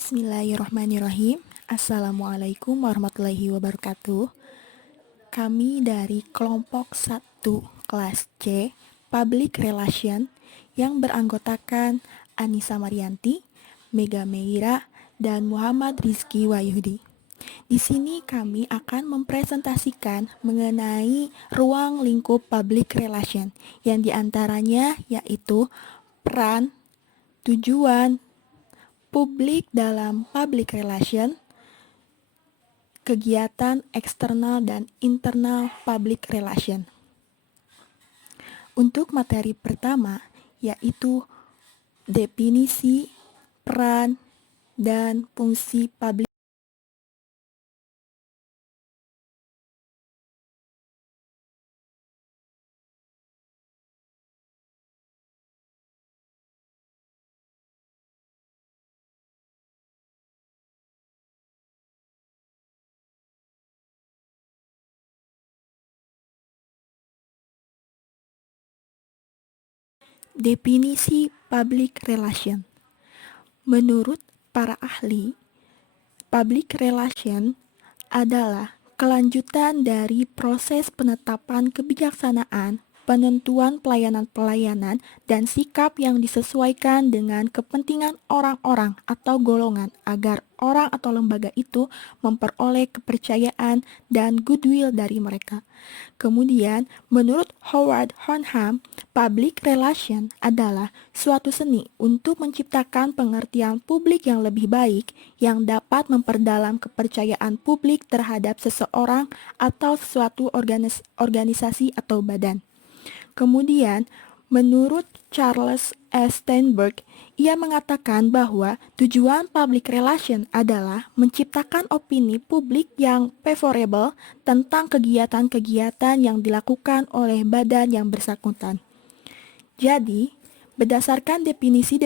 Bismillahirrahmanirrahim. Assalamualaikum warahmatullahi wabarakatuh. Kami dari kelompok 1 kelas C Public Relation yang beranggotakan Anissa Marianti, Mega Meira, dan Muhammad Rizky Wahyudi. Di sini kami akan mempresentasikan mengenai ruang lingkup public relation yang diantaranya yaitu peran, tujuan, publik dalam public relation, kegiatan eksternal dan internal public relation. Untuk materi pertama yaitu definisi, peran, dan fungsi public. Definisi public relation. Menurut para ahli, public relation adalah kelanjutan dari proses penetapan kebijaksanaan, penentuan pelayanan-pelayanan, dan sikap yang disesuaikan dengan kepentingan orang-orang atau golongan agar orang atau lembaga itu memperoleh kepercayaan dan goodwill dari mereka. Kemudian, menurut Howard Hornham, public relation adalah suatu seni untuk menciptakan pengertian publik yang lebih baik yang dapat memperdalam kepercayaan publik terhadap seseorang atau suatu organisasi atau badan. Kemudian, menurut Charles S. Steinberg, ia mengatakan bahwa tujuan public relation adalah menciptakan opini publik yang favorable tentang kegiatan-kegiatan yang dilakukan oleh badan yang bersangkutan. Jadi, berdasarkan definisi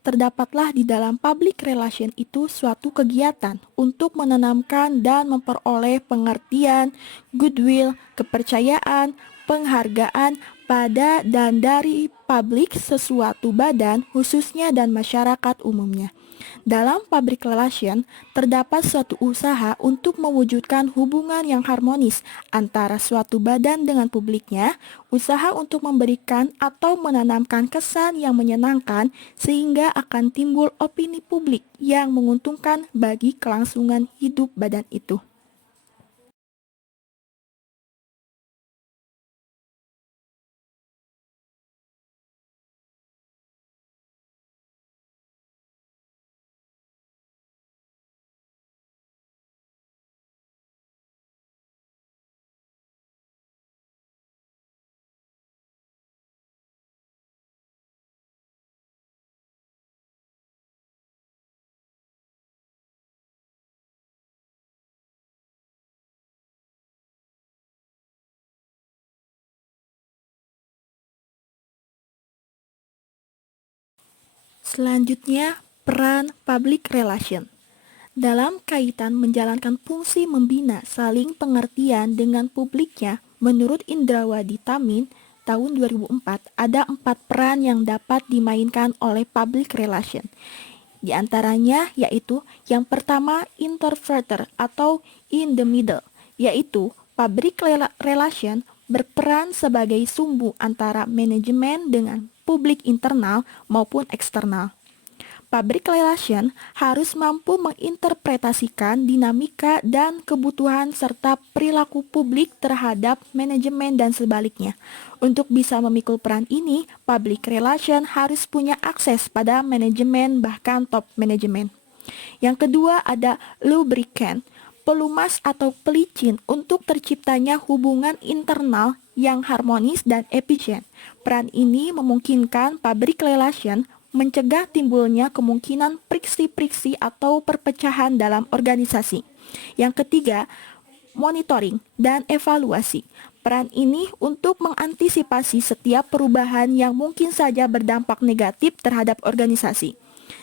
terdapatlah di dalam public relation itu suatu kegiatan untuk menanamkan dan memperoleh pengertian, goodwill, kepercayaan, penghargaan pada dan dari publik sesuatu badan khususnya dan masyarakat umumnya. Dalam public relation, terdapat suatu usaha untuk mewujudkan hubungan yang harmonis antara suatu badan dengan publiknya, usaha untuk memberikan atau menanamkan kesan yang menyenangkan sehingga akan timbul opini publik yang menguntungkan bagi kelangsungan hidup badan itu. Selanjutnya, peran public relation. Dalam kaitan menjalankan fungsi membina saling pengertian dengan publiknya, menurut Indrawadi Tamin, tahun 2004, ada 4 peran yang dapat dimainkan oleh public relation. Di antaranya yaitu yang pertama interpreter atau in the middle, yaitu public relation berperan sebagai sumbu antara manajemen dengan publik internal maupun eksternal. Public relation harus mampu menginterpretasikan dinamika dan kebutuhan serta perilaku publik terhadap manajemen dan sebaliknya. Untuk bisa memikul peran ini, public relation harus punya akses pada manajemen bahkan top manajemen. Yang kedua ada lubricant, pelumas atau pelicin untuk terciptanya hubungan internal yang harmonis dan efisien. Peran ini memungkinkan public relation mencegah timbulnya kemungkinan friksi-friksi atau perpecahan dalam organisasi. Yang ketiga, monitoring dan evaluasi. Peran ini untuk mengantisipasi setiap perubahan yang mungkin saja berdampak negatif terhadap organisasi.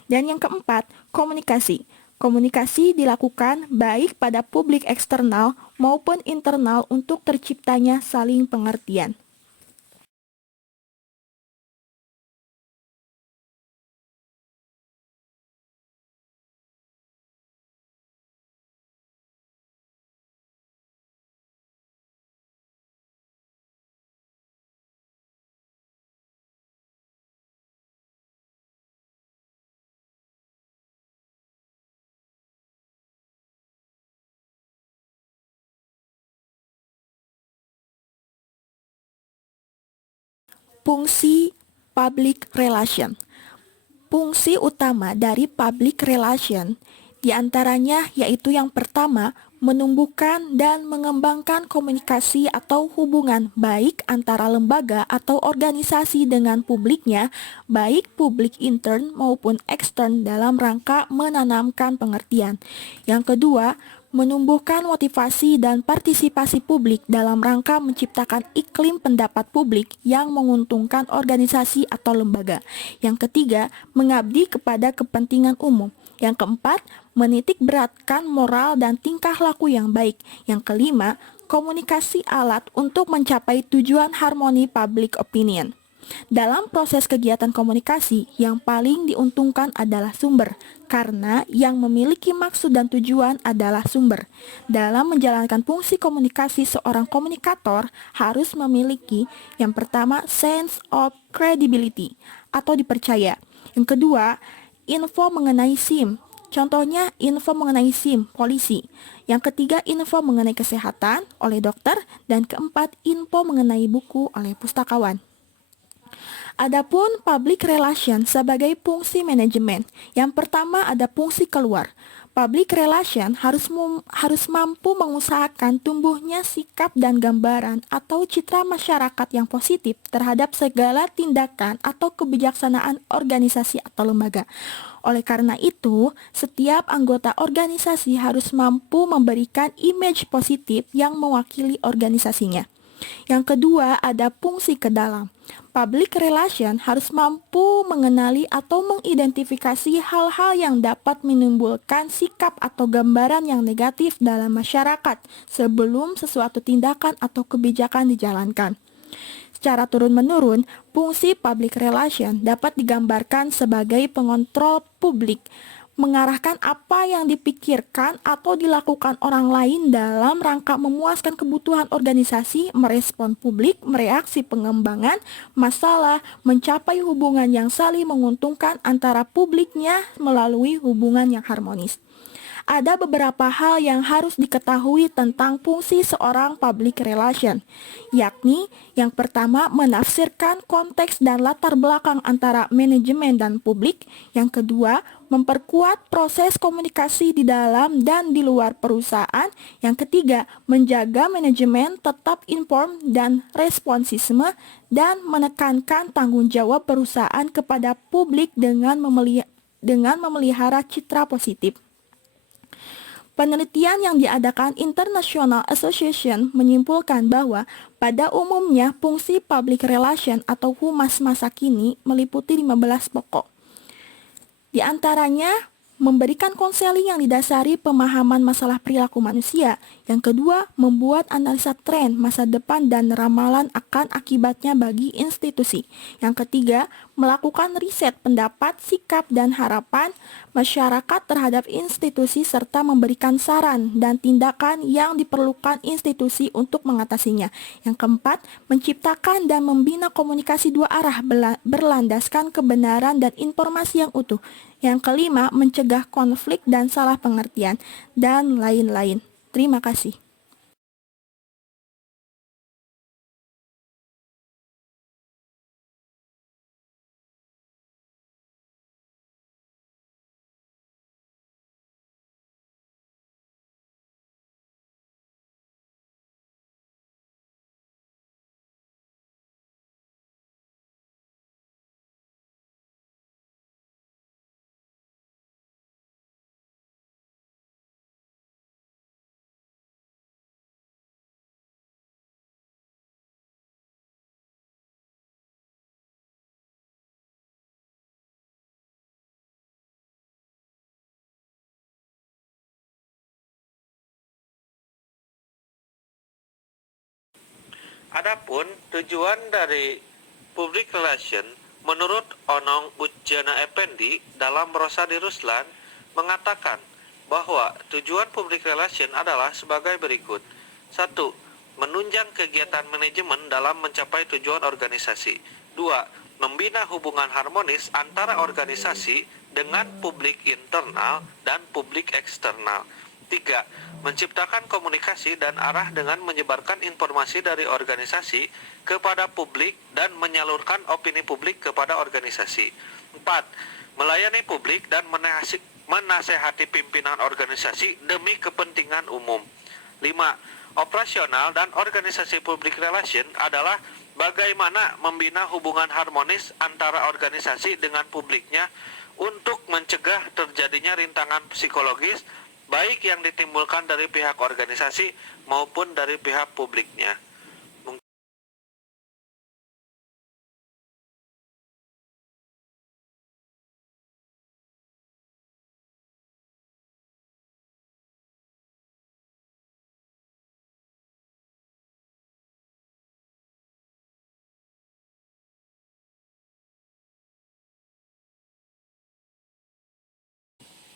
Dan yang keempat, komunikasi. Komunikasi dilakukan baik pada publik eksternal maupun internal untuk terciptanya saling pengertian. Fungsi public relation. Fungsi utama dari public relation diantaranya yaitu yang pertama, menumbuhkan dan mengembangkan komunikasi atau hubungan baik antara lembaga atau organisasi dengan publiknya, baik publik intern maupun ekstern dalam rangka menanamkan pengertian. Yang kedua, menumbuhkan motivasi dan partisipasi publik dalam rangka menciptakan iklim pendapat publik yang menguntungkan organisasi atau lembaga. Yang ketiga, mengabdi kepada kepentingan umum. Yang keempat, menitik beratkan moral dan tingkah laku yang baik. Yang kelima, komunikasi alat untuk mencapai tujuan harmoni public opinion. Dalam proses kegiatan komunikasi, yang paling diuntungkan adalah sumber, karena yang memiliki maksud dan tujuan adalah sumber. Dalam menjalankan fungsi komunikasi, seorang komunikator harus memiliki yang pertama, sense of credibility atau dipercaya. Yang kedua, info mengenai SIM. Contohnya, info mengenai SIM polisi. Yang ketiga, info mengenai kesehatan oleh dokter. Dan keempat, info mengenai buku oleh pustakawan. Adapun public relation sebagai fungsi manajemen. Yang pertama ada fungsi keluar. Public relation harus mampu mengusahakan tumbuhnya sikap dan gambaran atau citra masyarakat yang positif terhadap segala tindakan atau kebijaksanaan organisasi atau lembaga. Oleh karena itu, setiap anggota organisasi harus mampu memberikan image positif yang mewakili organisasinya. Yang kedua, ada fungsi ke dalam. Public relation harus mampu mengenali atau mengidentifikasi hal-hal yang dapat menimbulkan sikap atau gambaran yang negatif dalam masyarakat sebelum sesuatu tindakan atau kebijakan dijalankan. Secara turun-menurun, fungsi public relation dapat digambarkan sebagai pengontrol publik, mengarahkan apa yang dipikirkan atau dilakukan orang lain dalam rangka memuaskan kebutuhan organisasi, merespon publik, mereaksi pengembangan masalah, mencapai hubungan yang saling menguntungkan antara publiknya melalui hubungan yang harmonis. Ada beberapa hal yang harus diketahui tentang fungsi seorang public relation, yakni yang pertama menafsirkan konteks dan latar belakang antara manajemen dan publik, yang kedua memperkuat proses komunikasi di dalam dan di luar perusahaan, yang ketiga menjaga manajemen tetap inform dan responsisme, dan menekankan tanggung jawab perusahaan kepada publik dengan memelihara citra positif. Penelitian yang diadakan International Association menyimpulkan bahwa pada umumnya fungsi public relation atau humas masa kini meliputi 15 pokok. Di antaranya, memberikan konseling yang didasari pemahaman masalah perilaku manusia. Yang kedua, membuat analisa tren masa depan dan ramalan akan akibatnya bagi institusi. Yang ketiga, melakukan riset pendapat, sikap, dan harapan masyarakat terhadap institusi serta memberikan saran dan tindakan yang diperlukan institusi untuk mengatasinya. Yang keempat, menciptakan dan membina komunikasi dua arah berlandaskan kebenaran dan informasi yang utuh. Yang kelima, mencegah konflik dan salah pengertian, dan lain-lain. Terima kasih. Adapun tujuan dari public relation menurut Onong Ujjana Effendi dalam Rosadi Ruslan mengatakan bahwa tujuan public relation adalah sebagai berikut. 1. Menunjang kegiatan manajemen dalam mencapai tujuan organisasi. 2. Membina hubungan harmonis antara organisasi dengan publik internal dan publik eksternal. 3. Menciptakan komunikasi dan arah dengan menyebarkan informasi dari organisasi kepada publik dan menyalurkan opini publik kepada organisasi. 4. Melayani publik dan menasehati pimpinan organisasi demi kepentingan umum. 5. Operasional dan organisasi public relation adalah bagaimana membina hubungan harmonis antara organisasi dengan publiknya untuk mencegah terjadinya rintangan psikologis baik yang ditimbulkan dari pihak organisasi maupun dari pihak publiknya.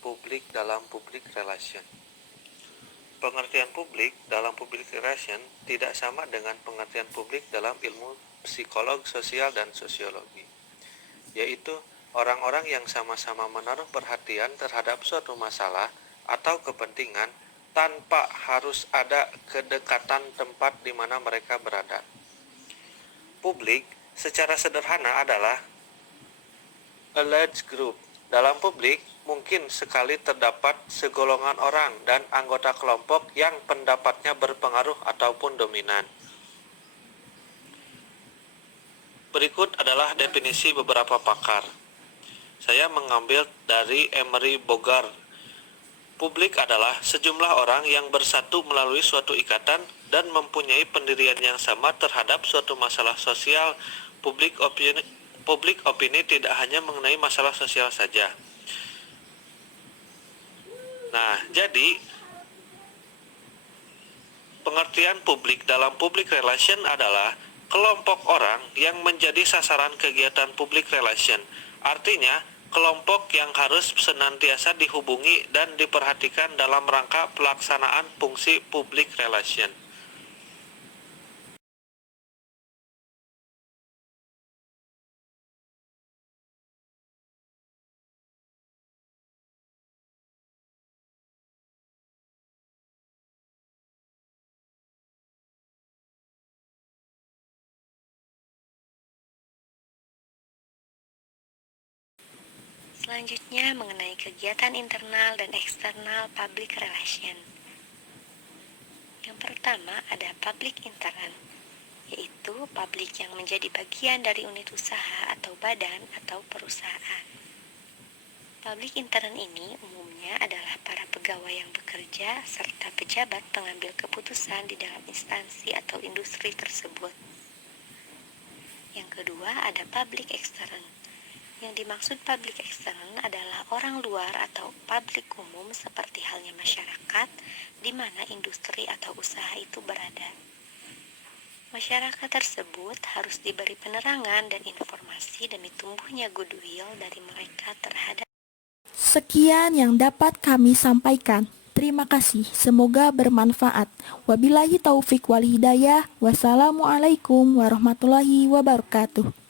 Publik dalam public relation. Pengertian publik dalam public relation tidak sama dengan pengertian publik dalam ilmu psikolog sosial dan sosiologi, yaitu orang-orang yang sama-sama menaruh perhatian terhadap suatu masalah atau kepentingan tanpa harus ada kedekatan tempat di mana mereka berada. Publik secara sederhana adalah a large group. Dalam publik mungkin sekali terdapat segolongan orang dan anggota kelompok yang pendapatnya berpengaruh ataupun dominan. Berikut adalah definisi beberapa pakar. Saya mengambil dari Emery Bogard. Publik adalah sejumlah orang yang bersatu melalui suatu ikatan dan mempunyai pendirian yang sama terhadap suatu masalah sosial. Publik opini tidak hanya mengenai masalah sosial saja. Nah, jadi pengertian publik dalam public relation adalah kelompok orang yang menjadi sasaran kegiatan public relation. Artinya, kelompok yang harus senantiasa dihubungi dan diperhatikan dalam rangka pelaksanaan fungsi public relation. Selanjutnya mengenai kegiatan internal dan eksternal public relation. Yang pertama ada public intern, yaitu publik yang menjadi bagian dari unit usaha atau badan atau perusahaan. Public intern ini umumnya adalah para pegawai yang bekerja serta pejabat pengambil keputusan di dalam instansi atau industri tersebut. Yang kedua ada public extern. Yang dimaksud public extern adalah orang luar atau publik umum seperti halnya masyarakat di mana industri atau usaha itu berada. Masyarakat tersebut harus diberi penerangan dan informasi demi tumbuhnya goodwill dari mereka terhadap. Sekian yang dapat kami sampaikan. Terima kasih, semoga bermanfaat. Wabillahi taufik wal hidayah. Wassalamualaikum warahmatullahi wabarakatuh.